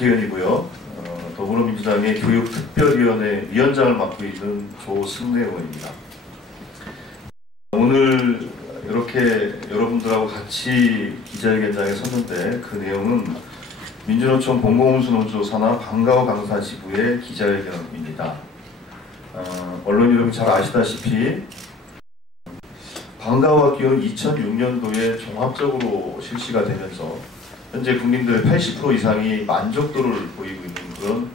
국회의원이고요. 더불어민주당의 교육특별위원회 위원장을 맡고 있는 조승래 의원입니다. 오늘 이렇게 여러분들하고 같이 기자회견장에 섰는데 그 내용은 민주노총 공공운수노조 산하 방과후 강사 지부의 기자회견입니다. 언론 여러분 잘 아시다시피 방과후 학교는 2006년도에 종합적으로 실시가 되면서 현재 국민들의 80% 이상이 만족도를 보이고 있는 그런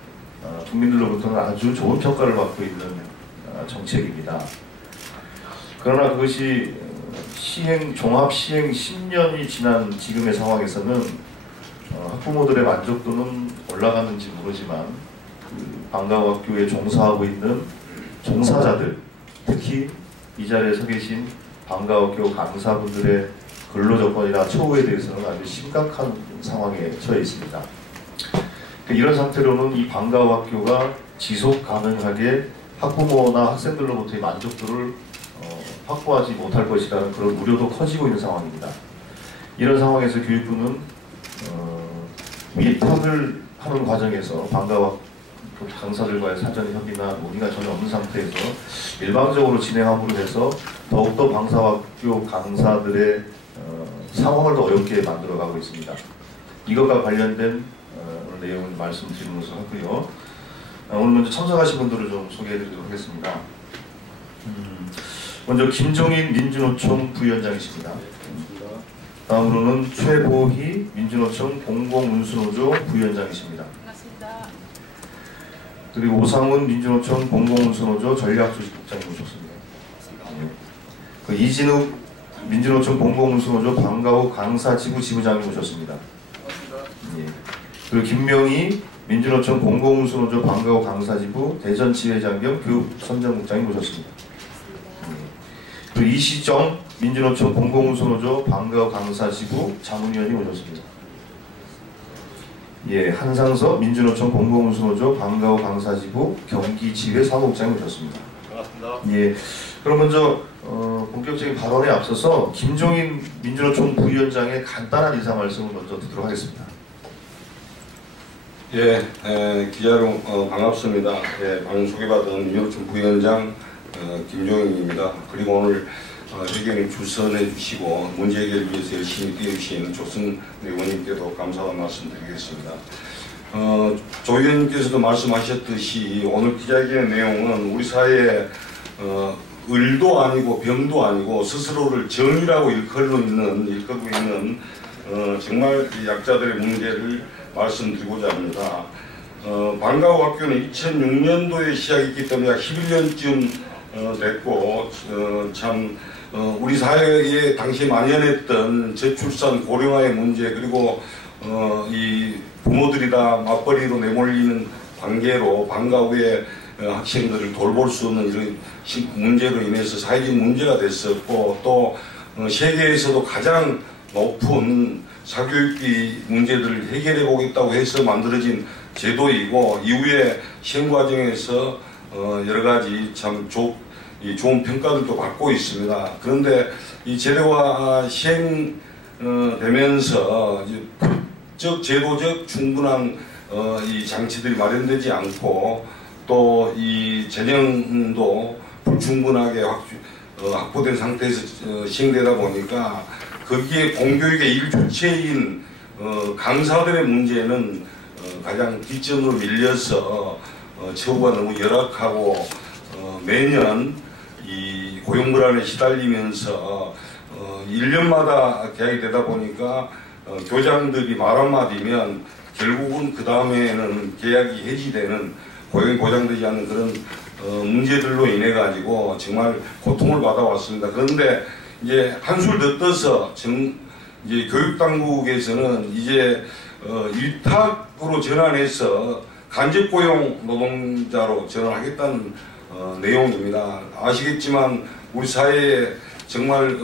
국민들로부터는 아주 좋은 평가를 받고 있는 정책입니다. 그러나 그것이 종합 시행 10년이 지난 지금의 상황에서는 학부모들의 만족도는 올라가는지 모르지만 그 방과후 학교에 종사하고 있는 종사자들, 특히 이 자리에 서 계신 방과후 학교 강사분들의 근로조건이나 처우에 대해서는 아주 심각한 상황에 처해 있습니다. 이런 상태로는 이 방과후 학교가 지속 가능하게 학부모나 학생들로부터의 만족도를 확보하지 못할 것이라는 그런 우려도 커지고 있는 상황입니다. 이런 상황에서 교육부는 위탁을 하는 과정에서 방과후 강사들과의 사전 협의나 논의가 전혀 없는 상태에서 일방적으로 진행함으로 해서 더욱더 방과후 강사들의 상황을 더 어렵게 만들어가고 있습니다. 이것과 관련된 내용을 말씀드리면서 하고요. 오늘 먼저 참석하신 분들을 좀 소개해드리도록 하겠습니다. 먼저 김종인 민주노총 부위원장이십니다. 다음으로는 최보희 민주노총 공공운수노조 부위원장이십니다. 반갑습니다. 그리고 오상훈 민주노총 공공운수노조 전략조직국장님 오셨습니다. 그 이진욱 민주노총 공공운수노조 방과후 강사지부 지부장님 오셨습니다. 예. 그리고 김명희 민주노총 공공운수노조 방과후 강사지부 대전지회장 겸 교육선정국장님 오셨습니다. 예. 그리고 이시정 민주노총 공공운수노조 방과후 강사지부 자문위원이 오셨습니다. 예, 한상서 민주노총 공공운수노조 방과후 강사지부 경기지회 사무국장님 오셨습니다. 반갑습니다. 예, 그럼 먼저 본격적인 발언에 앞서서 김종인 민주노총 부위원장의 간단한 인사 말씀을 먼저 듣도록 하겠습니다. 예, 기자 여러분 반갑습니다. 예, 방금 소개받은 민주노총 부위원장 김종인입니다. 그리고 오늘 회견에 출석해 주시고 문제 해결을 위해서 열심히 뛰어주신 조승래 의원님께도 감사의 말씀 드리겠습니다. 조 의원님께서도 말씀하셨듯이 오늘 기자회견의 내용은 우리 사회에 을도 아니고 병도 아니고 스스로를 정의라고 일컬고 있는 정말 약자들의 문제를 말씀드리고자 합니다. 방과후 학교는 2006년도에 시작했기 때문에 약 11년쯤 됐고 참 우리 사회에 당시 만연했던 저출산 고령화의 문제 그리고 이 부모들이 다 맞벌이로 내몰리는 관계로 방과후에 학생들을 돌볼 수 없는 이런 문제로 인해서 사회적 문제가 됐었고 또 세계에서도 가장 높은 사교육비 문제들을 해결해 보겠다고 해서 만들어진 제도이고 이후에 시행 과정에서 여러 가지 참 좋은 평가들도 받고 있습니다. 그런데 이 제도가 시행되면서 법적 제도적 충분한 이 장치들이 마련되지 않고 또 이 재정도 불충분하게 확보된 상태에서 시행되다 보니까 거기에 공교육의 일주체인 강사들의 문제는 가장 뒷전으로 밀려서 처우가 너무 열악하고 매년 이 고용불안에 시달리면서 1년마다 계약이 되다 보니까 교장들이 말 한마디면 결국은 그 다음에는 계약이 해지되는 고용이 보장되지 않는 그런 문제들로 인해 가지고 정말 고통을 받아왔습니다. 그런데 이제 한술 더 떠서 이제 교육당국에서는 이제 일탁으로 전환해서 간접고용 노동자로 전환하겠다는 내용입니다. 아시겠지만 우리 사회에 정말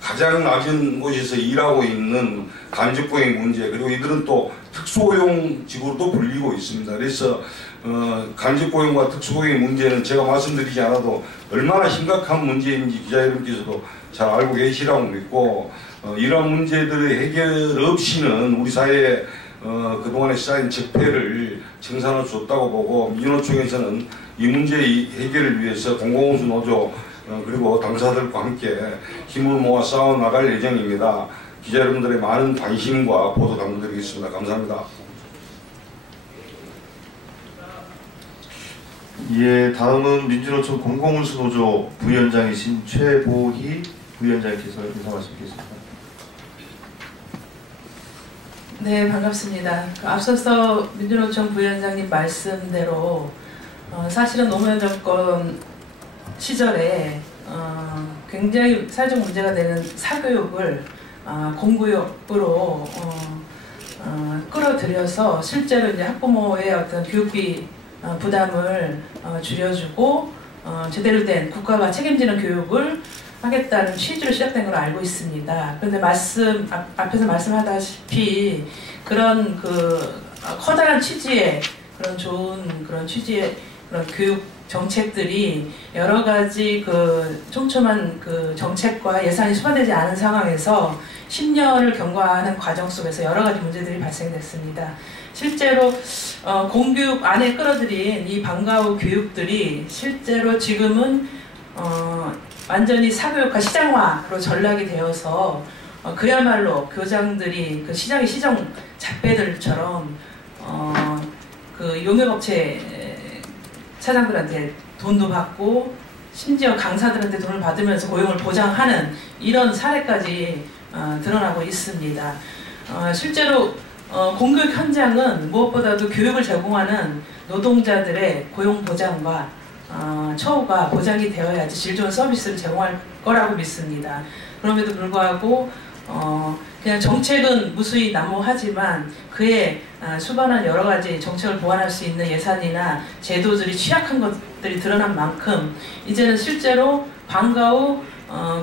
가장 낮은 곳에서 일하고 있는 간접고용 문제 그리고 이들은 또 특수고용직으로도 불리고 있습니다. 그래서 간접고용과 특수고용의 문제는 제가 말씀드리지 않아도 얼마나 심각한 문제인지 기자 여러분께서도 잘 알고 계시라고 믿고 이러한 문제들의 해결 없이는 우리 사회에 그동안에 시작인 적폐를 청산해 줬다고 보고 민주노총에서는 이 문제 해결을 위해서 공공운수 노조 그리고 당사들과 함께 힘을 모아 싸워 나갈 예정입니다. 기자 여러분들의 많은 관심과 보도 당부드리겠습니다. 감사합니다. 예, 다음은 민주노총 공공운수노조 부위원장이신 최보희 부위원장께서 인사 말씀드리겠습니다. 네, 반갑습니다. 앞서서 민주노총 부위원장님 말씀대로 사실은 노무현 정권 시절에 굉장히 사회적 문제가 되는 사교육을 공교육으로 끌어들여서 실제로 이제 학부모의 어떤 교육비 부담을 줄여주고 제대로 된 국가가 책임지는 교육을 하겠다는 취지로 시작된 걸로 알고 있습니다. 그런데 앞에서 말씀하다시피 그런 커다란 취지의 그런 좋은 그런 취지의 그런 교육 정책들이 여러 가지 촘촘한 정책과 예산이 수반되지 않은 상황에서 10년을 경과하는 과정 속에서 여러 가지 문제들이 발생됐습니다. 실제로 공교육 안에 끌어들인 이 방과 후 교육들이 실제로 지금은 완전히 사교육화 시장화로 전락이 되어서 그야말로 교장들이 시장의 시정 잡배들처럼 용역업체 차장들한테 돈도 받고 심지어 강사들한테 돈을 받으면서 고용을 보장하는 이런 사례까지 드러나고 있습니다. 실제로 공교육 현장은 무엇보다도 교육을 제공하는 노동자들의 고용 보장과 처우가 보장이 되어야지 질 좋은 서비스를 제공할 거라고 믿습니다. 그럼에도 불구하고 그냥 정책은 무수히 난무하지만 그에 수반한 여러 가지 정책을 보완할 수 있는 예산이나 제도들이 취약한 것들이 드러난 만큼 이제는 실제로 방과 후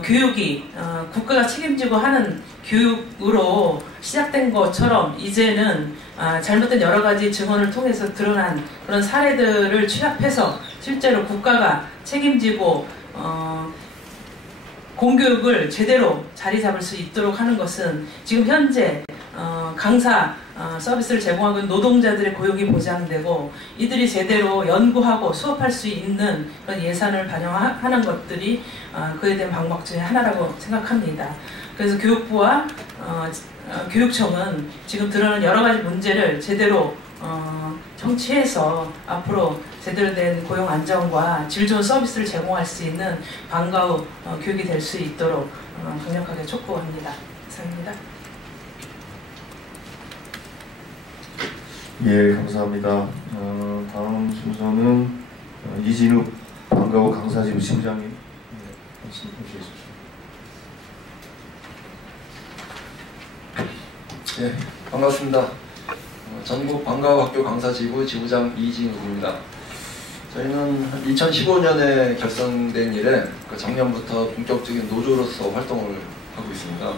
교육이 국가가 책임지고 하는 교육으로 시작된 것처럼 이제는 잘못된 여러 가지 증언을 통해서 드러난 그런 사례들을 취합해서 실제로 국가가 책임지고 공교육을 제대로 자리 잡을 수 있도록 하는 것은 지금 현재 강사 서비스를 제공하고 있는 노동자들의 고용이 보장되고 이들이 제대로 연구하고 수업할 수 있는 그런 예산을 반영하는 것들이 그에 대한 방법 중에 하나라고 생각합니다. 그래서 교육부와 교육청은 지금 드러난 여러 가지 문제를 제대로 청취해서 앞으로 제대로 된 고용 안정과 질 좋은 서비스를 제공할 수 있는 방과 후 교육이 될 수 있도록 강력하게 촉구합니다. 이상입니다. 예, 감사합니다. 다음 순서는 이진욱 방과 후 강사지부 지부장님 말씀 해주시겠습니다. 네, 반갑습니다. 전국 방과 후 학교 강사지부 지부장 이진욱입니다. 저희는 2015년에 결성된 이래 작년부터 본격적인 노조로서 활동을 하고 있습니다.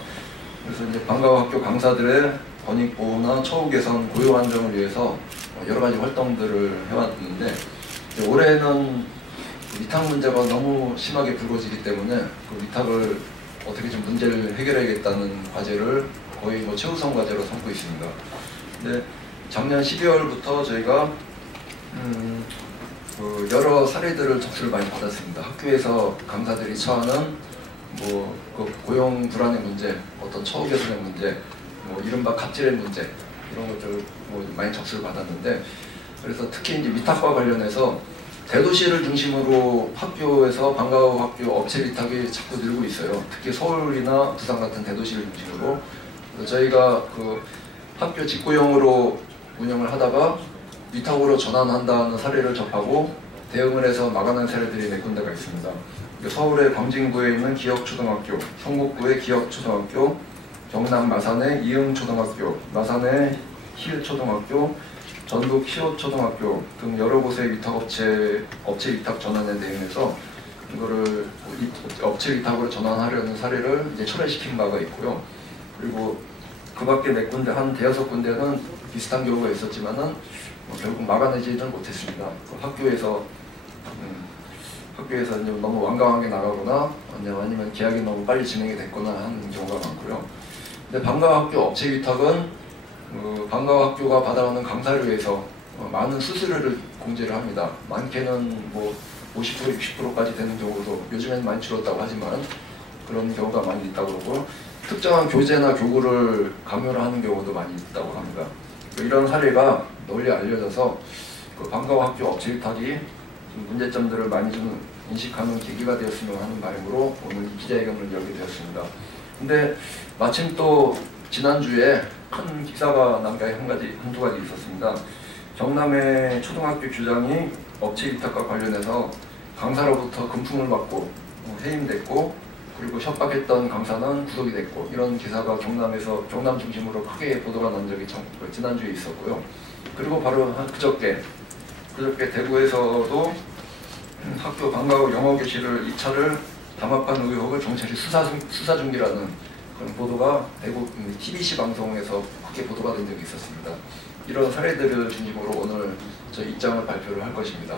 그래서 이제 방과 후 학교 강사들의 권익 보호나 처우 개선, 고용 안정을 위해서 여러 가지 활동들을 해왔는데 올해는 위탁 문제가 너무 심하게 불거지기 때문에 그 위탁을 어떻게 좀 문제를 해결해야겠다는 과제를 거의 최우선 과제로 삼고 있습니다. 근데 작년 12월부터 저희가 여러 사례들을 접수를 많이 받았습니다. 학교에서 강사들이 처하는 그 고용 불안의 문제, 어떤 처우 개선의 문제, 이른바 갑질의 문제 이런 것들 많이 접수를 받았는데 그래서 특히 이제 위탁과 관련해서 대도시를 중심으로 학교에서 방과 후 학교 업체 위탁이 자꾸 늘고 있어요. 특히 서울이나 부산 같은 대도시를 중심으로 저희가 그 학교 직고용으로 운영을 하다가 위탁으로 전환한다는 사례를 접하고 대응을 해서 막아낸 사례들이 몇 군데가 있습니다. 서울의 광진구에 있는 기역초등학교, 성북구의 기역초등학교, 경남 마산의 이응초등학교, 마산의 희읍초등학교, 전북 희옷초등학교 등 여러 곳의 위탁업체 위탁 전환에 대응해서 이거를 업체 위탁으로 전환하려는 사례를 이제 철회시킨 바가 있고요. 그리고 그 밖에 몇 군데, 한 대여섯 군데는 비슷한 경우가 있었지만은 결국 막아내지는 못했습니다. 학교에서 이제 너무 완강하게 나가거나 아니면 계약이 너무 빨리 진행이 됐거나 하는 경우가 많고요. 근데 방과 학교 업체 위탁은 방과후 학교가 받아오는 강사를 위해서 많은 수수료를 공제를 합니다. 많게는 뭐 50% 60%까지 되는 경우도 요즘에는 많이 줄었다고 하지만 그런 경우가 많이 있다고 그러고, 특정한 교재나 교구를 강요를 하는 경우도 많이 있다고 합니다. 이런 사례가 널리 알려져서 방과후 학교 업체 위탁이 문제점들을 많이 좀 인식하는 계기가 되었으면 하는 바람으로 오늘 이 기자회견을 열게 되었습니다. 근데 마침 또 지난주에 큰 기사가 난 게 한두 가지 있었습니다. 경남의 초등학교 교장이 업체 위탁과 관련해서 강사로부터 금품을 받고 해임됐고, 그리고 협박했던 강사는 구속이 됐고, 이런 기사가 경남에서, 경남 중심으로 크게 보도가 난 적이 지난주에 있었고요. 그리고 바로 그저께 대구에서도 학교 방과후 영어 교실을 2차를 담합한 의혹을 경찰이 수사 중이라는 그런 보도가 대구 TBC 방송에서 크게 보도가 된 적이 있었습니다. 이런 사례들을 중심으로 오늘 저희 입장을 발표를 할 것입니다.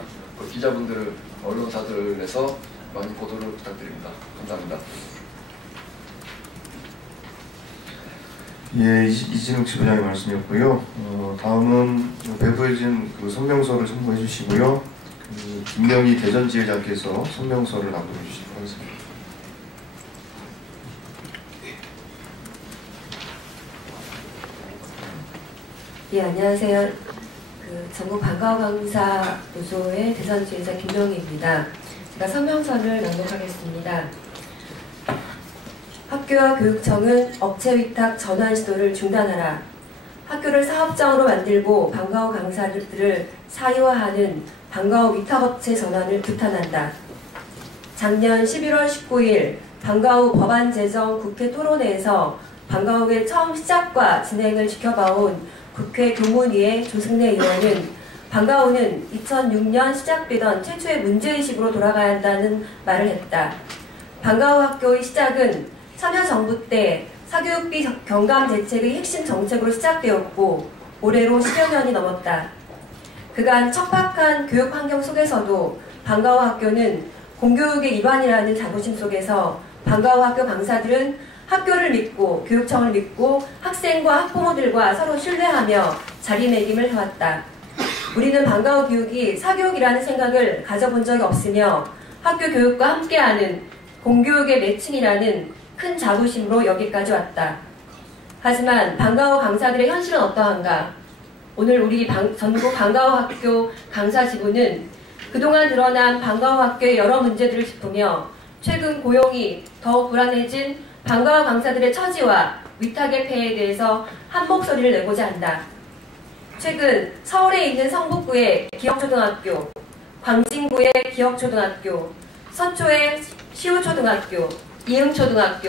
기자분들, 언론사들에서 많이 보도를 부탁드립니다. 감사합니다. 예, 이진욱 지부장의 말씀이었고요. 다음은 배부해진 그 성명서를 첨부해 주시고요. 김명희 대전지회장께서 성명서를 낭독해 주시도록 하겠습니다. 예, 안녕하세요. 전국 방과후 강사 노조의 대전지회장 김명희입니다. 제가 성명서를 낭독하겠습니다. 학교와 교육청은 업체 위탁 전환 시도를 중단하라. 학교를 사업장으로 만들고 방과후 강사들을 사유화하는 방과후 위탁업체 전환을 규탄한다. 작년 11월 19일 방과후 법안 제정 국회 토론회에서 방과후의 처음 시작과 진행을 지켜봐온 국회 교문위의 조승래 의원은 방과후는 2006년 시작되던 최초의 문제의식으로 돌아가야 한다는 말을 했다. 방과후 학교의 시작은 참여정부 때 사교육비 경감 대책의 핵심 정책으로 시작되었고 올해로 10여 년이 넘었다. 그간 척박한 교육 환경 속에서도 방과후 학교는 공교육의 일환이라는 자부심 속에서 방과후 학교 강사들은 학교를 믿고 교육청을 믿고 학생과 학부모들과 서로 신뢰하며 자리매김을 해왔다. 우리는 방과후 교육이 사교육이라는 생각을 가져본 적이 없으며 학교 교육과 함께하는 공교육의 매칭이라는 큰 자부심으로 여기까지 왔다. 하지만 방과후 강사들의 현실은 어떠한가? 오늘 우리 전국 방과후 학교 강사 지부는 그동안 드러난 방과후 학교의 여러 문제들을 짚으며 최근 고용이 더욱 불안해진 방과후 강사들의 처지와 위탁의 폐해에 대해서 한 목소리를 내고자 한다. 최근 서울에 있는 성북구의 기역초등학교, 광진구의 기역초등학교, 서초의 시우초등학교, 이응초등학교,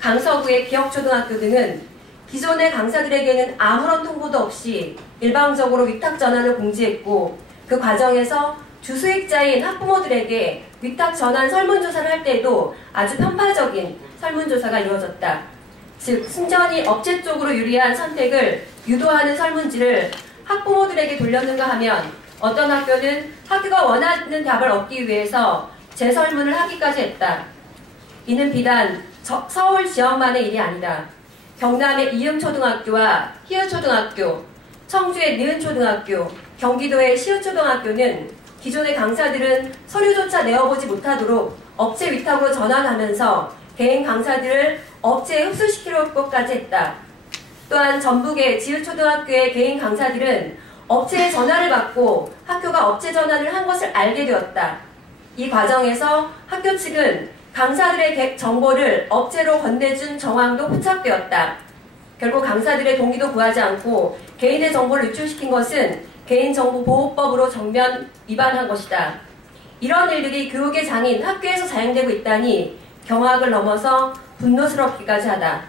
강서구의 기역초등학교 등은 기존의 강사들에게는 아무런 통보도 없이 일방적으로 위탁 전환을 공지했고 그 과정에서 주수익자인 학부모들에게 위탁 전환 설문조사를 할 때도 아주 편파적인 설문조사가 이루어졌다. 즉 순전히 업체 쪽으로 유리한 선택을 유도하는 설문지를 학부모들에게 돌렸는가 하면 어떤 학교는 학교가 원하는 답을 얻기 위해서 재설문을 하기까지 했다. 이는 비단 서울 지역만의 일이 아니다. 경남의 이응초등학교와 희은초등학교, 청주의 니은초등학교, 경기도의 시은초등학교는 기존의 강사들은 서류조차 내어보지 못하도록 업체 위탁으로 전환하면서 개인 강사들을 업체에 흡수시키려는 것까지 했다. 또한 전북의 지읒초등학교의 개인 강사들은 업체의 전화를 받고 학교가 업체 전환을 한 것을 알게 되었다. 이 과정에서 학교 측은 강사들의 정보를 업체로 건네준 정황도 포착되었다. 결국 강사들의 동의도 구하지 않고 개인의 정보를 유출시킨 것은 개인정보보호법으로 정면 위반한 것이다. 이런 일들이 교육의 장인 학교에서 자행되고 있다니 경악을 넘어서 분노스럽기까지 하다.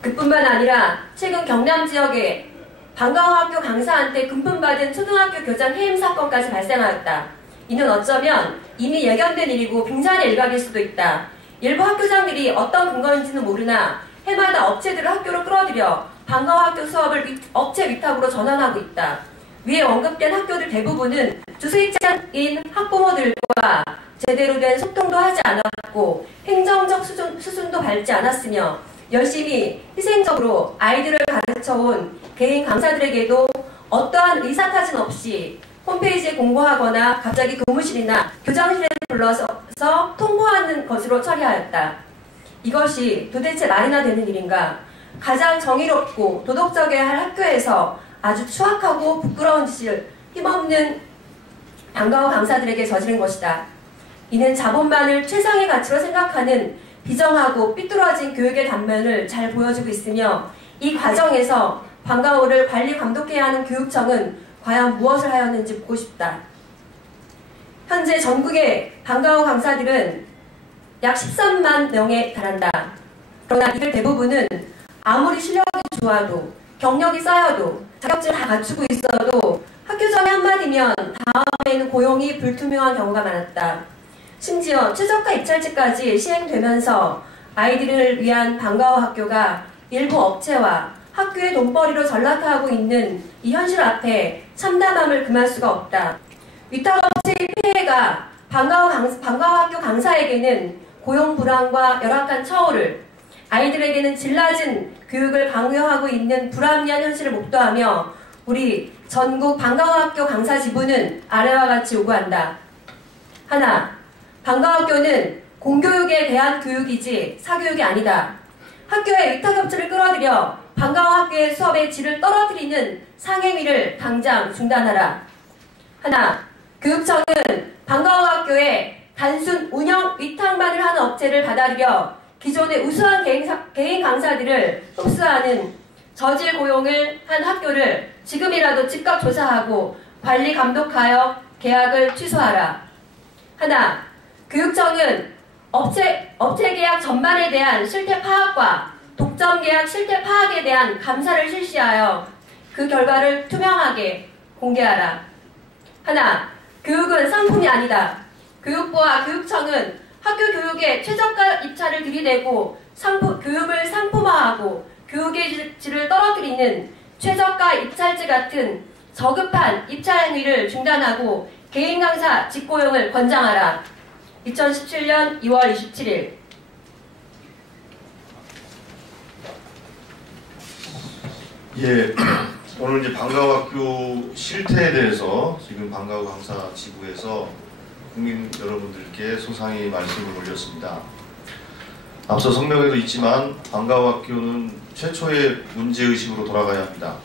그뿐만 아니라 최근 경남 지역에 방과후 학교 강사한테 금품받은 초등학교 교장 해임 사건까지 발생하였다. 이는 어쩌면 이미 예견된 일이고 빙산의 일각일 수도 있다. 일부 학교장들이 어떤 근거인지는 모르나 해마다 업체들을 학교로 끌어들여 방과후 학교 수업을 업체 위탁으로 전환하고 있다. 위에 언급된 학교들 대부분은 주수익자인 학부모들과 제대로 된 소통도 하지 않았고 행정적 수준도 밟지 않았으며 열심히 희생적으로 아이들을 가르쳐온 개인 강사들에게도 어떠한 의사타진 없이 홈페이지에 공고하거나 갑자기 교무실이나 교장실에 불러서 통보하는 것으로 처리하였다. 이것이 도대체 말이나 되는 일인가? 가장 정의롭고 도덕적이어야 할 학교에서 아주 추악하고 부끄러운 짓을 힘없는 방과후 강사들에게 저지른 것이다. 이는 자본만을 최상의 가치로 생각하는 비정하고 삐뚤어진 교육의 단면을 잘 보여주고 있으며 이 과정에서 방과후를 관리 감독해야 하는 교육청은 과연 무엇을 하였는지 보고 싶다. 현재 전국의 방과후 강사들은 약 13만 명에 달한다. 그러나 이들 대부분은 아무리 실력이 좋아도 경력이 쌓여도 자격증을 다 갖추고 있어도 학교장의 한마디면 다음에는 고용이 불투명한 경우가 많았다. 심지어 최저가 입찰제까지 시행되면서 아이들을 위한 방과후 학교가 일부 업체와 학교의 돈벌이로 전락하고 있는 이 현실 앞에 참담함을 금할 수가 없다. 위탁업체의 피해가 방과후 학교 강사에게는 고용 불안과 열악한 처우를, 아이들에게는 질 낮은 교육을 강요하고 있는 불합리한 현실을 목도하며 우리 전국 방과후 학교 강사 지부는 아래와 같이 요구한다. 하나, 방과후 학교는 공교육에 대한 교육이지 사교육이 아니다. 학교의 위탁업체를 끌어들여 방과후 학교의 수업의 질을 떨어뜨리는 상행위를 당장 중단하라. 하나, 교육청은 방과후 학교에 단순 운영 위탁만을 하는 업체를 받아들여 기존의 우수한 개인 강사들을 흡수하는 저질 고용을 한 학교를 지금이라도 즉각 조사하고 관리 감독하여 계약을 취소하라. 하나, 교육청은 업체 계약 전반에 대한 실태 파악과 독점 계약 실태 파악에 대한 감사를 실시하여 그 결과를 투명하게 공개하라. 하나, 교육은 상품이 아니다. 교육부와 교육청은 학교 교육에 최저가 입찰을 들이대고 교육을 상품화하고 교육의 질을 떨어뜨리는 최저가 입찰제 같은 저급한 입찰 행위를 중단하고 개인 강사 직고용을 권장하라. 2017년 2월 27일. 예, 오늘 이제 방과후 학교 실태에 대해서 지금 방과후 강사 지부에서 국민 여러분들께 소상히 말씀을 올렸습니다. 앞서 성명에도 있지만 방과후 학교는 최초의 문제의식으로 돌아가야 합니다.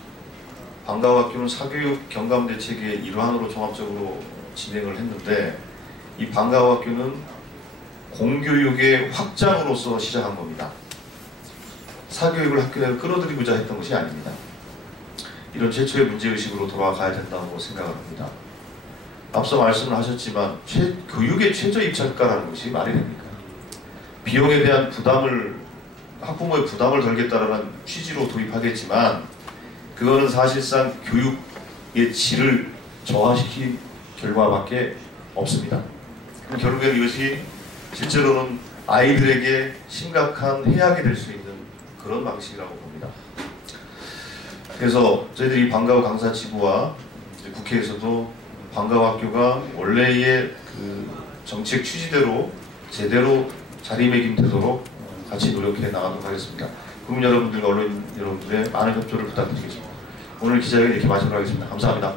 방과후 학교는 사교육 경감대책의 일환으로 종합적으로 진행을 했는데 이 방과후 학교는 공교육의 확장으로서 시작한 겁니다. 사교육을 학교 내에 끌어들이고자 했던 것이 아닙니다. 이런 최초의 문제의식으로 돌아가야 된다고 생각을 합니다. 앞서 말씀을 하셨지만 교육의 최저 입찰가라는 것이 말이 됩니까? 비용에 대한 부담을, 학부모의 부담을 덜겠다라는 취지로 도입하겠지만 그거는 사실상 교육의 질을 저하시킨 결과밖에 없습니다. 결국에는 이것이 실제로는 아이들에게 심각한 해악이 될 수 있는 그런 방식이라고 봅니다. 그래서 저희들이 방과후 강사 지부와 국회에서도 방과후 학교가 원래의 그 정책 취지대로 제대로 자리매김되도록 같이 노력해 나가도록 하겠습니다. 국민 여러분들과 언론 여러분들의 많은 협조를 부탁드리겠습니다. 오늘 기자회견 이렇게 마치도록 하겠습니다. 감사합니다.